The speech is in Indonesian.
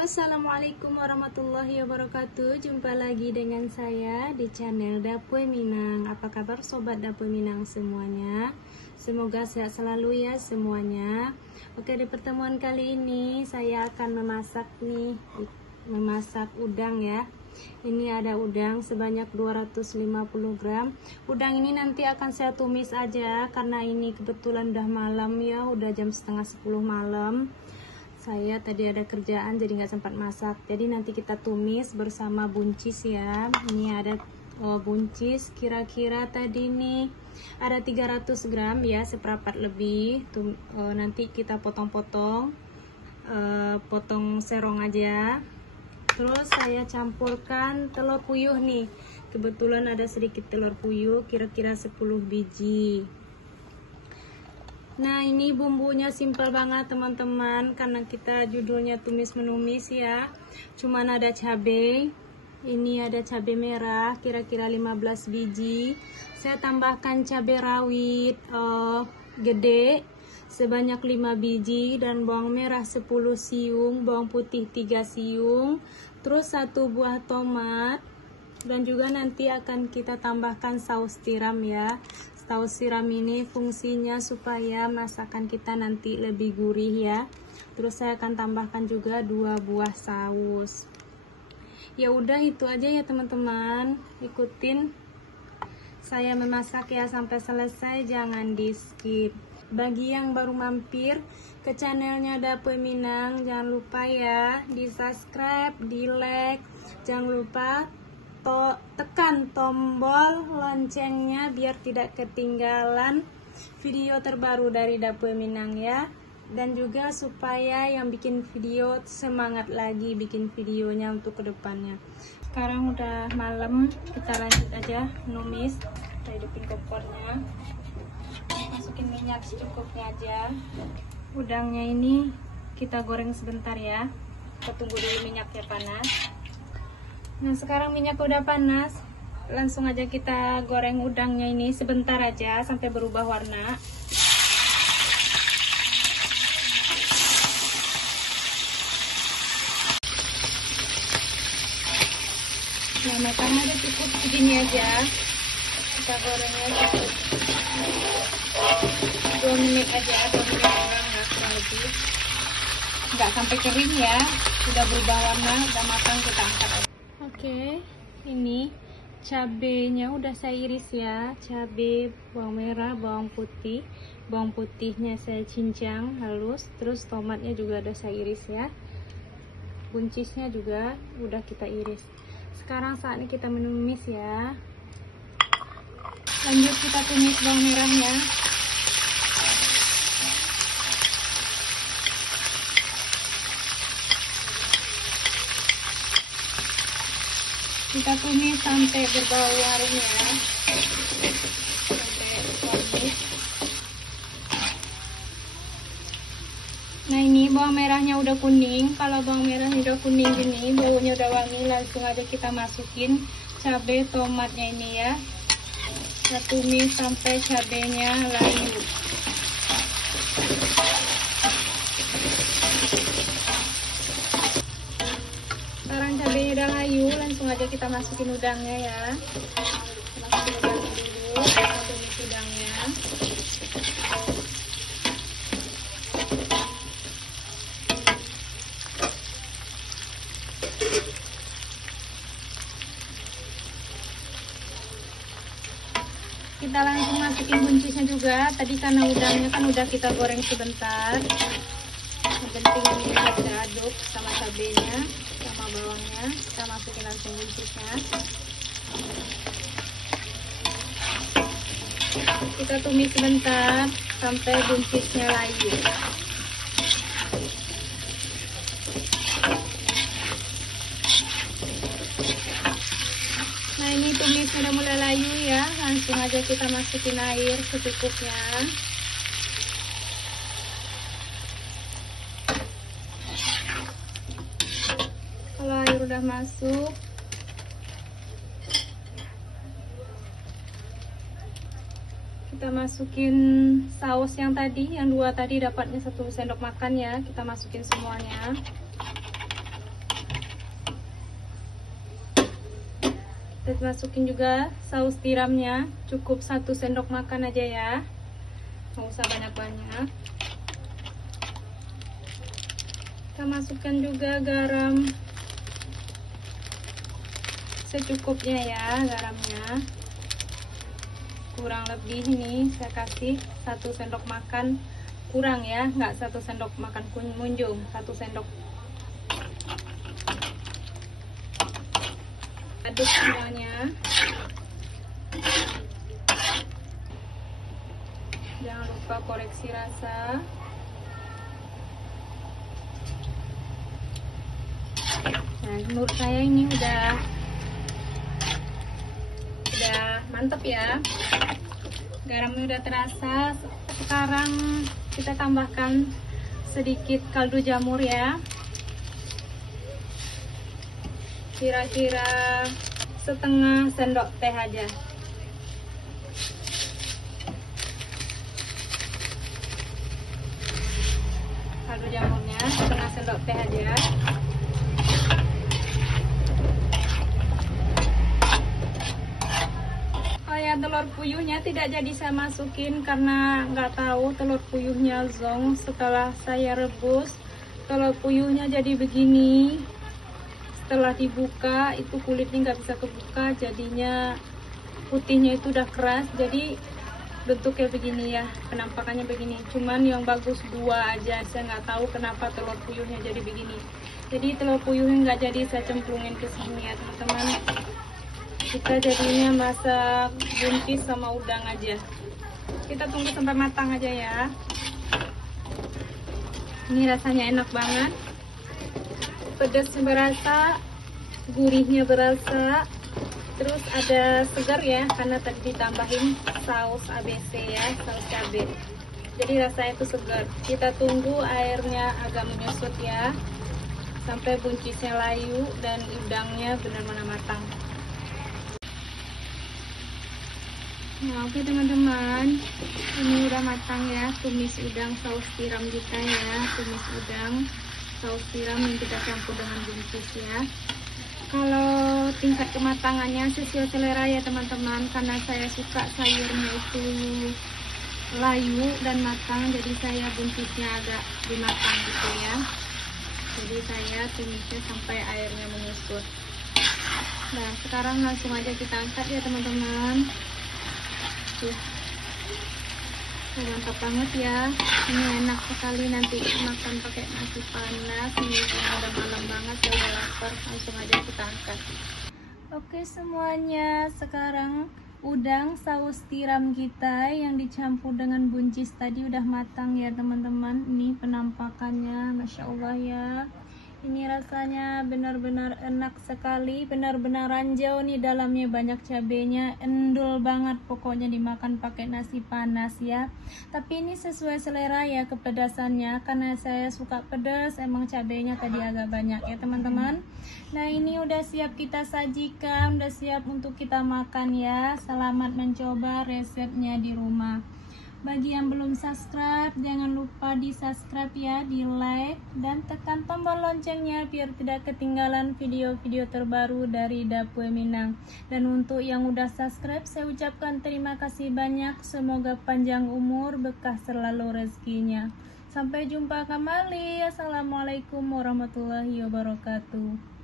Assalamualaikum warahmatullahi wabarakatuh. Jumpa lagi dengan saya di channel Dapur Minang. Apa kabar sobat Dapur Minang semuanya? Semoga sehat selalu ya semuanya. Oke, di pertemuan kali ini saya akan memasak udang ya. Ini ada udang sebanyak 250 gram. Udang ini nanti akan saya tumis aja karena ini kebetulan udah malam ya, udah jam setengah 10 malam. Saya tadi ada kerjaan jadi nggak sempat masak, jadi nanti kita tumis bersama buncis ya. Ini ada buncis kira-kira tadi nih ada 300 gram ya, seperempat lebih. Nanti kita potong-potong, potong serong aja. Terus saya campurkan telur puyuh nih, kebetulan ada sedikit telur puyuh kira-kira 10 biji. Nah, ini bumbunya simpel banget teman-teman, karena kita judulnya tumis menumis ya. Cuman ada cabai, ini ada cabai merah kira-kira 15 biji. Saya tambahkan cabai rawit gede sebanyak 5 biji, dan bawang merah 10 siung, bawang putih 3 siung, terus 1 buah tomat, dan juga nanti akan kita tambahkan saus tiram ya. Saus tiram ini fungsinya supaya masakan kita nanti lebih gurih ya. Terus saya akan tambahkan juga 2 buah saus. Ya udah, itu aja ya teman-teman. Ikutin saya memasak ya sampai selesai, jangan di skip. Bagi yang baru mampir ke channelnya Dapur Minang, jangan lupa ya di subscribe, di like, jangan lupa tekan tombol loncengnya biar tidak ketinggalan video terbaru dari Dapur Minang ya. Dan juga supaya yang bikin video semangat lagi bikin videonya untuk kedepannya. Sekarang udah malam, kita lanjut aja numis. Kita hidupin kompornya, masukin minyak secukupnya aja. Udangnya ini kita goreng sebentar ya, kita tunggu dulu minyaknya panas. Nah, sekarang minyak udah panas, langsung aja kita goreng udangnya ini sebentar aja sampai berubah warna. Nah, matangnya udah cukup segini aja, kita gorengnya cukup 2 menit aja, 2 menit kurang ya, kurang lebih. Nggak sampai kering ya, udah berubah warna, udah matang, kita angkat aja. Oke, ini cabenya udah saya iris ya, cabai, bawang merah, bawang putih. Bawang putihnya saya cincang halus, terus tomatnya juga udah saya iris ya. Buncisnya juga udah kita iris. Sekarang saatnya kita menumis ya. Lanjut kita tumis bawang merahnya. Kita tumis sampai berbau harum ya, sampai wangi. Nah, ini bawang merahnya udah kuning. Kalau bawang merahnya udah kuning gini, baunya udah wangi, langsung aja kita masukin cabai tomatnya ini ya. Kita tumis sampai cabainya layu. Sekarang cabenya udah layu, langsung aja kita masukin udangnya ya. Masukin udangnya dulu, kita tumis udangnya. Kita langsung masukin buncisnya juga. Tadi karena udangnya kan udah kita goreng sebentar. Yang penting ini kita aduk sama cabenya, sama bawangnya. Kita masukin langsung buncisnya. Kita tumis sebentar sampai buncisnya layu. Nah, ini tumis udah mulai layu ya, langsung aja kita masukin air secukupnya. Kalau air udah masuk, kita masukin saus yang tadi, yang 2 tadi dapatnya 1 sendok makan ya, kita masukin semuanya. Kita masukin juga saus tiramnya, cukup 1 sendok makan aja ya, nggak usah banyak-banyak. Kita masukkan juga garam secukupnya ya, garamnya kurang lebih nih saya kasih 1 sendok makan, kurang ya, nggak 1 sendok makan kunjung, 1 sendok. Aduk semuanya, jangan lupa koreksi rasa. Nah, menurut saya ini udah mantep ya, garamnya udah terasa. Sekarang kita tambahkan sedikit kaldu jamur ya, kira-kira setengah sendok teh aja. Kaldu jamurnya setengah sendok teh aja. Oh ya, telur puyuhnya tidak jadi saya masukin karena nggak tahu telur puyuhnya zonk. Setelah saya rebus, telur puyuhnya jadi begini. Setelah dibuka itu kulitnya nggak bisa kebuka, jadinya putihnya itu udah keras, jadi bentuknya begini ya, penampakannya begini. Cuman yang bagus 2 aja, saya nggak tahu kenapa telur puyuhnya jadi begini. Jadi telur puyuhnya nggak jadi saya cemplungin ke sini ya teman-teman. Kita jadinya masak buncis sama udang aja. Kita tunggu sampai matang aja ya. Ini rasanya enak banget, pedasnya berasa, gurihnya berasa, terus ada segar ya karena tadi ditambahin saus ABC ya, saus cabai, jadi rasanya itu segar. Kita tunggu airnya agak menyusut ya, sampai buncisnya layu dan udangnya benar-benar matang. Nah, oke teman-teman, ini udah matang ya tumis udang saus tiram kita ya, tumis udang saus tiram yang kita campur dengan buncis ya. Kalau tingkat kematangannya sesuai selera ya teman-teman, karena saya suka sayurnya itu layu dan matang, jadi saya buncisnya agak dimatang gitu ya. Jadi saya tumisnya sampai airnya menyusut. Nah, sekarang langsung aja kita angkat ya teman-teman. Mantap banget ya, ini enak sekali nanti makan pakai nasi panas. Ini udah malam banget, saya udah lapar, langsung aja kita angkat. Oke semuanya, sekarang udang saus tiram kita yang dicampur dengan buncis tadi udah matang ya teman-teman. Ini penampakannya, Masya Allah ya. Ini rasanya benar-benar enak sekali, benar-benar ranjau nih, dalamnya banyak cabenya, endul banget pokoknya dimakan pakai nasi panas ya. Tapi ini sesuai selera ya kepedasannya, karena saya suka pedas, emang cabenya tadi agak banyak ya teman-teman. Nah, ini udah siap kita sajikan, udah siap untuk kita makan ya. Selamat mencoba resepnya di rumah. Bagi yang belum subscribe, jangan lupa di subscribe ya, di like, dan tekan tombol loncengnya biar tidak ketinggalan video-video terbaru dari Dapur Minang. Dan untuk yang udah subscribe, saya ucapkan terima kasih banyak. Semoga panjang umur, berkah selalu rezekinya. Sampai jumpa kembali. Assalamualaikum warahmatullahi wabarakatuh.